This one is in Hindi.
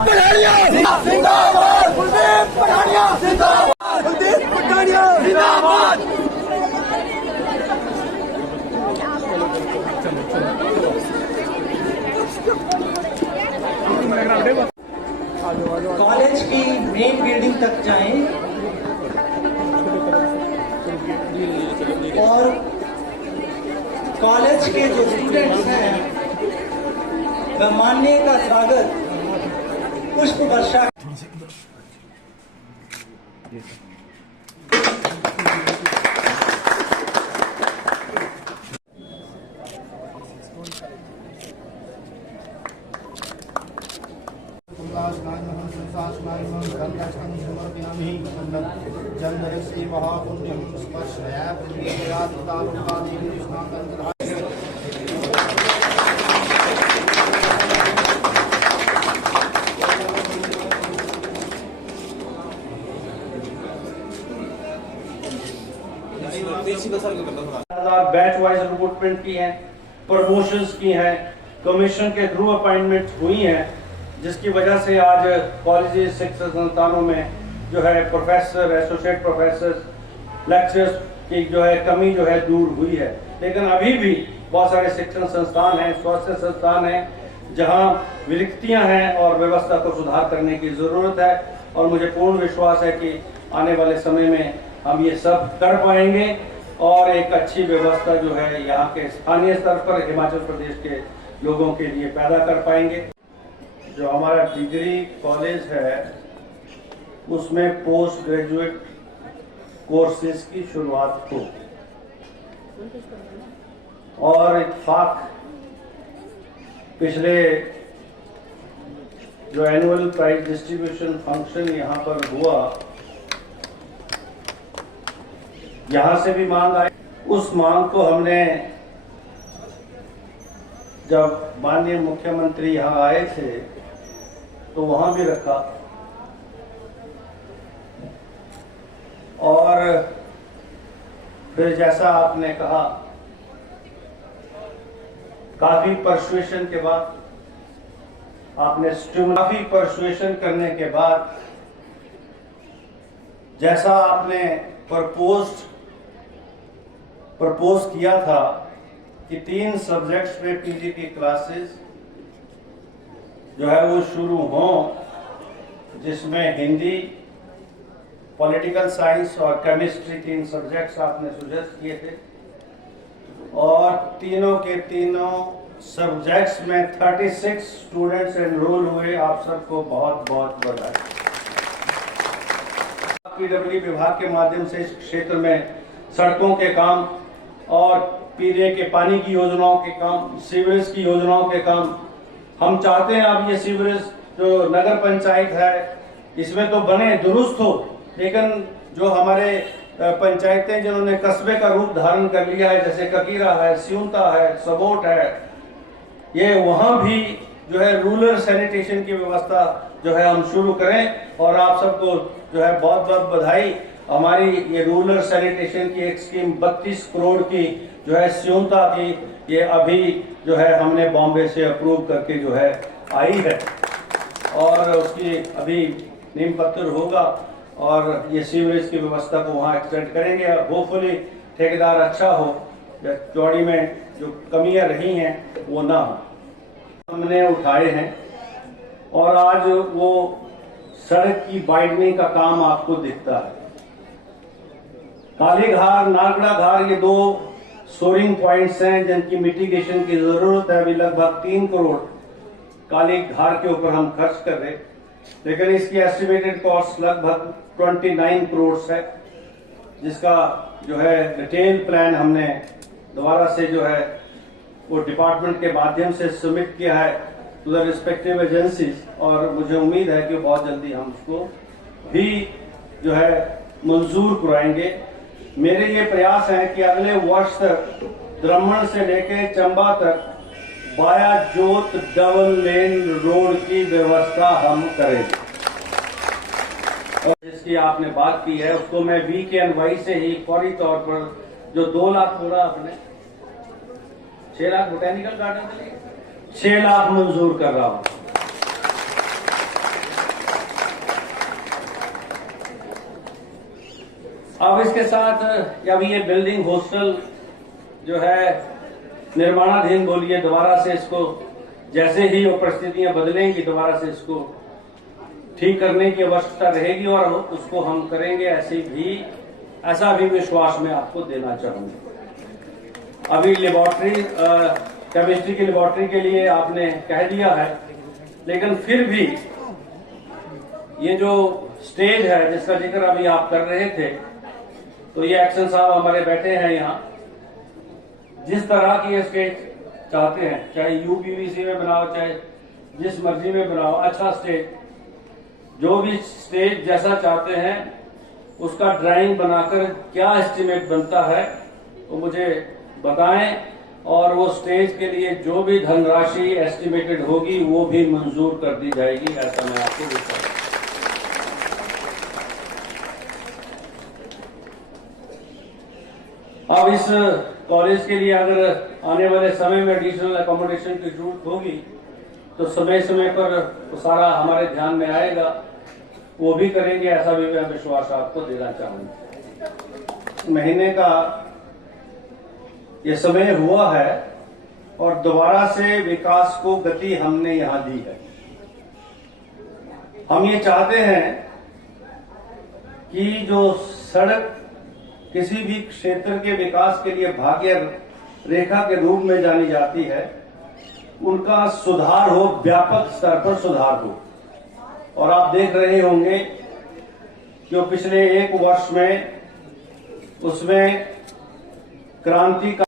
जिंदाबाद कुलदीप पठानिया जिंदाबाद कुलदीप पठानिया जिंदाबाद। कॉलेज की मेन बिल्डिंग तक जाएं और कॉलेज के जो स्टूडेंट्स हैं वह माननीय का स्वागत पुष्प वर्षा बैच वाइज रिक्रूटमेंट की है, प्रमोशंस की हैं, कमीशन के थ्रू अपॉइंटमेंट हुई हैं, जिसकी वजह से आज कॉलेज शिक्षा संस्थानों में जो है प्रोफेसर, एसोसिएट प्रोफेसर, लेक्चरर्स की जो है कमी जो है दूर हुई है। लेकिन अभी भी बहुत सारे शिक्षण संस्थान हैं, स्वास्थ्य संस्थान हैं जहां रिक्तियां हैं और व्यवस्था को सुधार करने की ज़रूरत है। और मुझे पूर्ण विश्वास है कि आने वाले समय में हम ये सब कर पाएंगे और एक अच्छी व्यवस्था जो है यहाँ के स्थानीय स्तर पर हिमाचल प्रदेश के लोगों के लिए पैदा कर पाएंगे। जो हमारा डिग्री कॉलेज है उसमें पोस्ट ग्रेजुएट कोर्सेज की शुरुआत हो और इत्तेफाक पिछले जो एनुअल प्राइज डिस्ट्रीब्यूशन फंक्शन यहाँ पर हुआ, यहाँ से भी मांग आई। उस मांग को हमने जब माननीय मुख्यमंत्री यहाँ आए थे तो वहां भी रखा और फिर जैसा आपने कहा काफी परसुएशन के बाद आपने काफी परसुएशन करने के बाद जैसा आपने प्रपोज किया था कि 3 सब्जेक्ट्स में पीजी की क्लासेस जो है वो शुरू हों, जिसमें हिंदी, पॉलिटिकल साइंस और केमिस्ट्री 3 सब्जेक्ट्स आपने सजेस्ट किए थे और तीनों के तीनों सब्जेक्ट्स में 36 स्टूडेंट्स एनरोल हुए। आप सबको बहुत बहुत बधाई। पीडब्ल्यूडी विभाग के माध्यम से इस क्षेत्र में सड़कों के काम और पीने के पानी की योजनाओं के काम, सीवरेज की योजनाओं के काम हम चाहते हैं। अब ये सीवरेज जो नगर पंचायत है इसमें तो बने दुरुस्त हो, लेकिन जो हमारे पंचायतें जिन्होंने कस्बे का रूप धारण कर लिया है, जैसे ककीरा है, सियुंता है, सबोट है, ये वहां भी जो है रूरल सैनिटेशन की व्यवस्था जो है हम शुरू करें। और आप सबको जो है बहुत बहुत बधाई। हमारी ये रूरल सैनिटेशन की एक स्कीम 32 करोड़ की जो है सियुंता की, ये अभी जो है हमने बॉम्बे से अप्रूव करके जो है आई है और उसकी अभी नींव पत्थर होगा और ये सीवरेज की व्यवस्था को वहाँ एक्सटेंड करेंगे। होपफुली ठेकेदार अच्छा हो, चौड़ी में जो कमियां रही हैं वो ना हो। हमने उठाए हैं और आज वो सड़क की वाइडनिंग का काम आपको दिखता है। कालीघार, नागड़ा घार, ये 2 सोरिंग पॉइंट्स हैं जिनकी मिटिगेशन की जरूरत है। अभी लगभग 3 करोड़ कालीघार के ऊपर हम खर्च कर रहे, लेकिन इसकी एस्टिमेटेड कॉस्ट लगभग 29 करोड़ है, जिसका जो है डिटेल प्लान हमने दोबारा से जो है वो डिपार्टमेंट के माध्यम से सबमिट किया है टू द रिस्पेक्टिव एजेंसीज और मुझे उम्मीद है कि बहुत जल्दी हम उसको भी जो है मंजूर कराएंगे। मेरे ये प्रयास हैं कि अगले वर्ष तक द्रमण से लेकर चंबा तक बाया जोत डबल लेन रोड की व्यवस्था हम करेंगे। और जिसकी आपने बात की है उसको मैं VKNY से ही फौरी तौर पर जो 2 लाख बोला आपने, 6 लाख बोटैनिकल गार्डन के लिए 6 लाख मंजूर कर रहा हूं। अब इसके साथ अब ये बिल्डिंग हॉस्टल जो है निर्माणाधीन बोलिए, दोबारा से इसको जैसे ही वो परिस्थितियां बदलेंगी दोबारा से इसको ठीक करने की आवश्यकता रहेगी और उसको हम करेंगे। ऐसा भी विश्वास मैं आपको देना चाहूंगा। अभी लेबोरेटरी केमिस्ट्री की लेबोरेटरी के लिए आपने कह दिया है, लेकिन फिर भी ये जो स्टेज है जिसका जिक्र अभी आप कर रहे थे, तो ये एक्शन साहब हमारे बैठे हैं यहाँ, जिस तरह की ये स्टेज चाहते हैं, चाहे यूपीवीसी में बनाओ चाहे जिस मर्जी में बनाओ, अच्छा स्टेज, जो भी स्टेज जैसा चाहते हैं उसका ड्राइंग बनाकर क्या एस्टिमेट बनता है वो मुझे बताएं, और वो स्टेज के लिए जो भी धनराशि एस्टिमेटेड होगी वो भी मंजूर कर दी जाएगी, ऐसा मैं आपको बताऊं। अब इस कॉलेज के लिए अगर आने वाले समय में एडिशनल अकोमोडेशन की जरूरत होगी तो समय समय पर वो सारा हमारे ध्यान में आएगा, वो भी करेंगे, ऐसा भी मैं विश्वास आपको देना चाहूंगा। महीने का ये समय हुआ है और दोबारा से विकास को गति हमने यहां दी है। हम ये चाहते हैं कि जो सड़क किसी भी क्षेत्र के विकास के लिए भाग्य रेखा के रूप में जानी जाती है, उनका सुधार हो, व्यापक स्तर पर सुधार हो। और आप देख रहे होंगे कि पिछले 1 वर्ष में उसमें क्रांति का